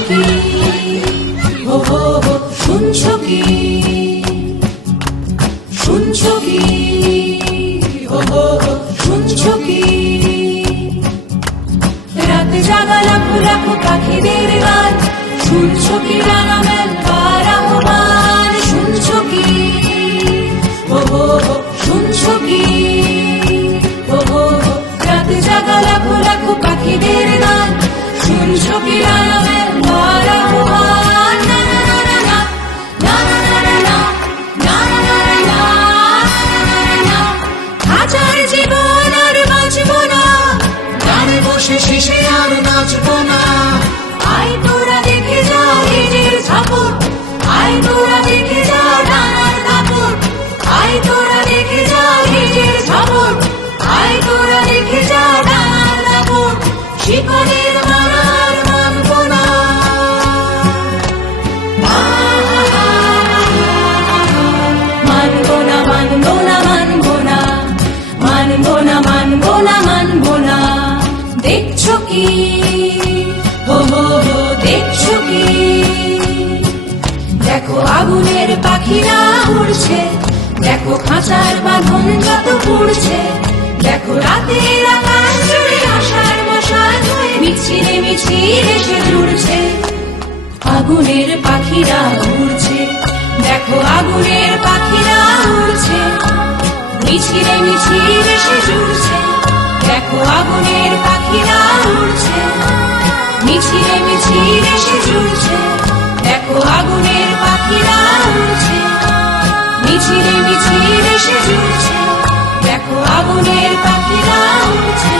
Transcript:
কি হো হো হো শুনছো কি শুনছো কি হো হো হো শুনছো কি রাত জাগা লাখো লাখো পাখিদের গান শুনছো কি রাঙামেল কার আহ্বান শুনছো কি হো হো হো শুনছো কি হো হো হো রাত জাগা লাখো লাখো পাখিদের গান শুনছো কি রাঙামেল কার আহ্বান না না না না না না না না না না না না হাজার জীবন আর বাঁচবো না গানে বসে শেষে আর নাচবো না আয় তোরা দেখে যা নিজের ঝাপট আয় তোরা দেখে যা ডানার দাপট আয় তোরা দেখে যা নিজের ঝাপট আয় তোরা দেখে যা ডানার দাপট শিকড়ের মালার মানবো না মানবো না মানবো না মানবো না মানবো না মানবো না মানবো না দেখছো কি হো হো হো দেখছো কি দেখো আগুনের পাখিরা উড়ছে দেখো খাঁচার বাঁধন যত পুড়ছে দেখো রাতের আকাশ জুড়ে আশার মশাল হয়ে মিছিলে মিছিলে এসে জুড়ছে আগুনের পাখিরা উড়ছে দেখো আগুনের পাখিরা উড়ছে মিছিলে মিছিলে এসে জুড়ছে দেখো আগুনের পাখিরা উড়ছে মিছিলে মিছিলে এসে জুড়ছে দেখো আগুনের পাখিরা উড়ছে মিছিলে মিছিলে এসে জুড়ছে দেখো আগুনের পাখিরা উড়ছে